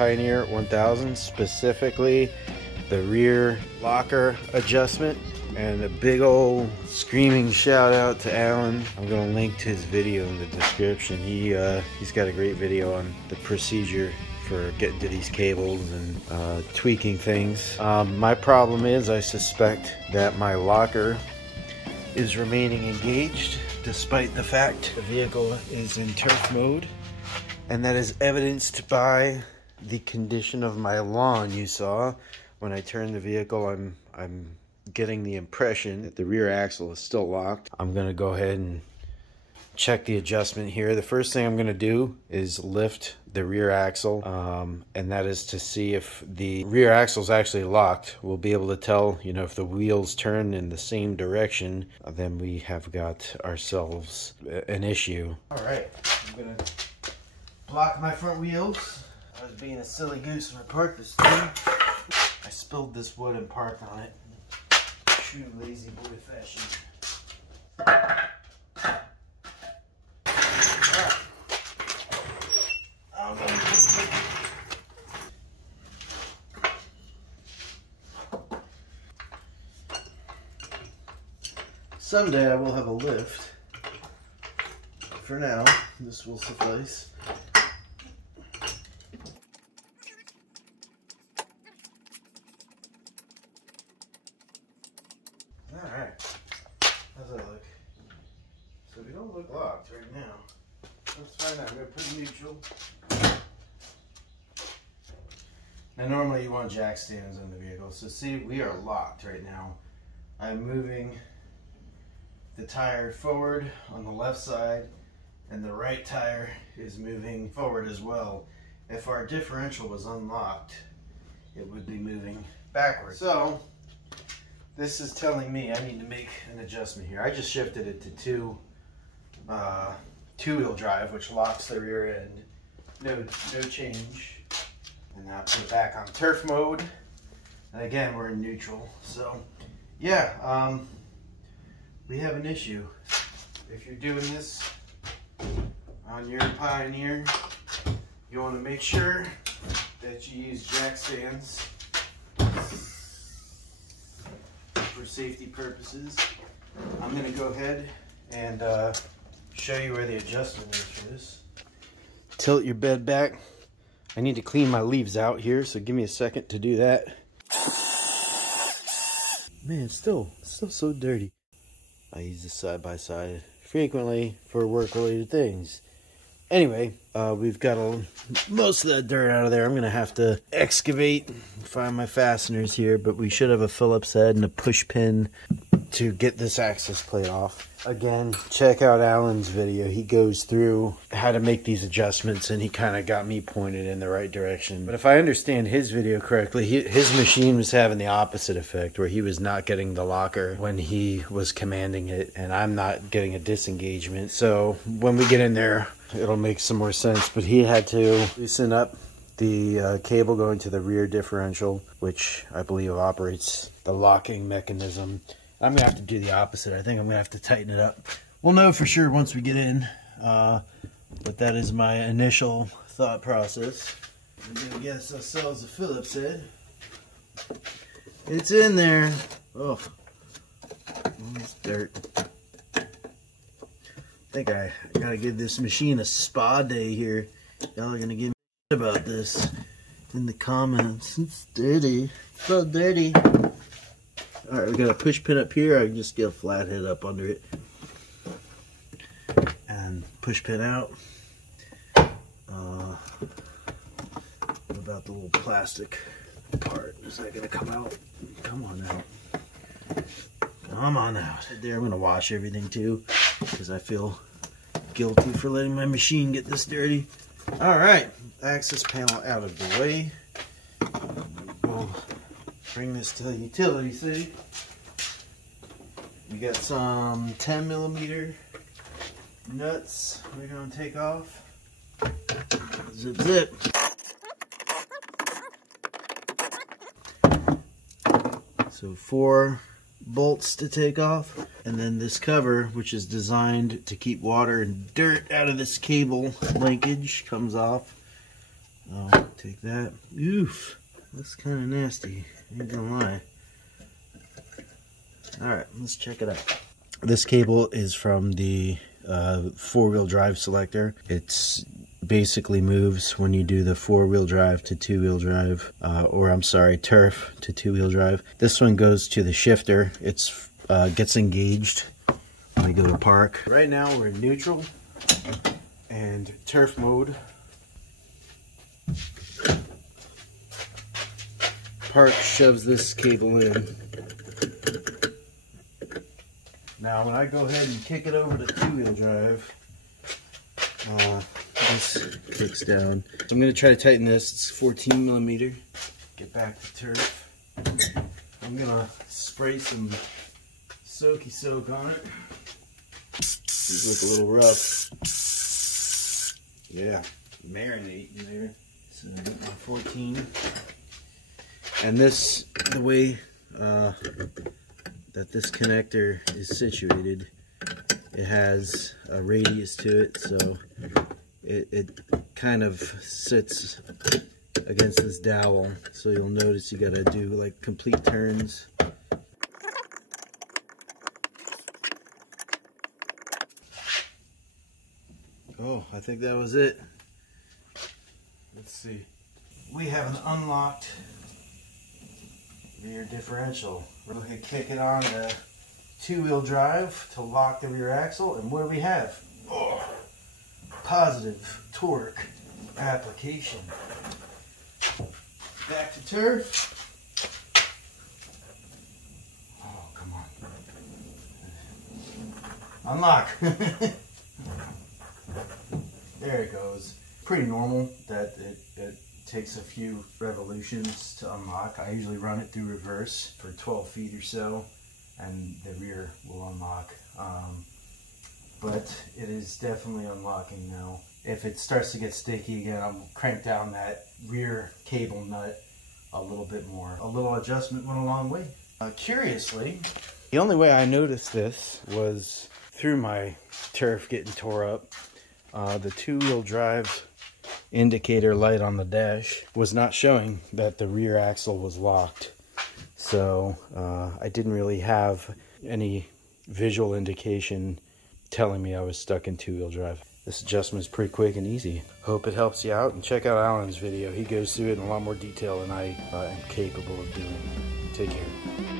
Pioneer 1000, specifically the rear locker adjustment. And a big old screaming shout out to Alan. I'm gonna link to his video in the description. He's got a great video on the procedure for getting to these cables and tweaking things. My problem is I suspect that my locker is remaining engaged despite the fact the vehicle is in turf mode, and that is evidenced by the condition of my lawn. You saw when I turned the vehicle, I'm getting the impression that the rear axle is still locked. I'm gonna go ahead and check the adjustment here. The first thing I'm gonna do is lift the rear axle, and that is to see if the rear axle is actually locked. We'll be able to tell, you know, if the wheels turn in the same direction, then we have got ourselves an issue. All right, I'm gonna block my front wheels. I was being a silly goose when I parked this thing. I spilled this wood and parked on it. True lazy boy fashion. Someday I will have a lift. For now, this will suffice. Alright, how's that look? So we don't look locked right now. Let's find out. I'm going to put neutral. Now normally you want jack stands on the vehicle. So see, we are locked right now. I'm moving the tire forward on the left side, and the right tire is moving forward as well. If our differential was unlocked, it would be moving backwards. So this is telling me I need to make an adjustment here. I just shifted it to two-wheel drive, which locks the rear end. No change. And now put it back on turf mode. And again, we're in neutral. So yeah, we have an issue. If you're doing this on your Pioneer, you want to make sure that you use jack stands for safety purposes. I'm going to go ahead and show you where the adjustment is for this. Tilt your bed back. I need to clean my leaves out here, so give me a second to do that. Man, it's still so dirty. I use this side by side frequently for work-related things. Anyway, we've got most of that dirt out of there. I'm going to have to excavate, find my fasteners here, but we should have a Phillips head and a push pin to get this access plate off. Again, check out Alan's video. He goes through how to make these adjustments, and he kind of got me pointed in the right direction. But if I understand his video correctly, his machine was having the opposite effect, where he was not getting the locker when he was commanding it, and I'm not getting a disengagement. So when we get in there, it'll make some more sense. But he had to loosen up the cable going to the rear differential, which I believe operates the locking mechanism. I'm going to have to do the opposite. I think I'm going to have to tighten it up. We'll know for sure once we get in, but that is my initial thought process. We're going to get ourselves a Phillips head. It's in there. Oh, it's dirt. I think I got to give this machine a spa day here. Y'all are going to give me about this in the comments. It's dirty. It's so dirty. Alright, we got a push pin up here. I can just get a flathead up under it. And push pin out. What about the little plastic part? Is that going to come out? Come on out. Come on out. There, I'm going to wash everything too, because I feel guilty for letting my machine get this dirty. Alright, access panel out of the way. We'll bring this to the utility city. We got some 10mm nuts we're going to take off. Zip zip. So 4 bolts to take off, and then this cover, which is designed to keep water and dirt out of this cable linkage, comes off. I'll take that. Oof, that's kind of nasty, ain't gonna lie. Alright, let's check it out. This cable is from the four-wheel drive selector. It's basically moves when you do the four-wheel drive to two-wheel drive, or I'm sorry, turf to two-wheel drive. This one goes to the shifter. It's gets engaged when we go to park. Right now we're in neutral and turf mode. Park shoves this cable in. Now when I go ahead and kick it over to two-wheel drive, this kicks down. So I'm going to try to tighten this. It's 14 millimeter. Get back to turf. I'm going to spray some soaky soak on it. These look a little rough. Yeah, marinating there. So I got my 14. And this, the way that this connector is situated, it has a radius to it, so it kind of sits against this dowel. So you'll notice you gotta do like complete turns. Oh, I think that was it. Let's see. We have an unlocked rear differential. We're going to kick it on the two-wheel drive to lock the rear axle, and what do we have? Oh, positive torque application. Back to turf. Oh, come on. Unlock. There it goes. Pretty normal that it takes a few revolutions to unlock. I usually run it through reverse for 12 feet or so, and the rear will unlock. But it is definitely unlocking now. If it starts to get sticky again, I'll crank down that rear cable nut a little bit more. A little adjustment went a long way. Curiously, the only way I noticed this was through my turf getting tore up. The two-wheel drive indicator light on the dash was not showing that the rear axle was locked. So I didn't really have any visual indication telling me I was stuck in two-wheel drive. This adjustment is pretty quick and easy. Hope it helps you out, and check out Alan's video. He goes through it in a lot more detail than I am capable of doing. Take care.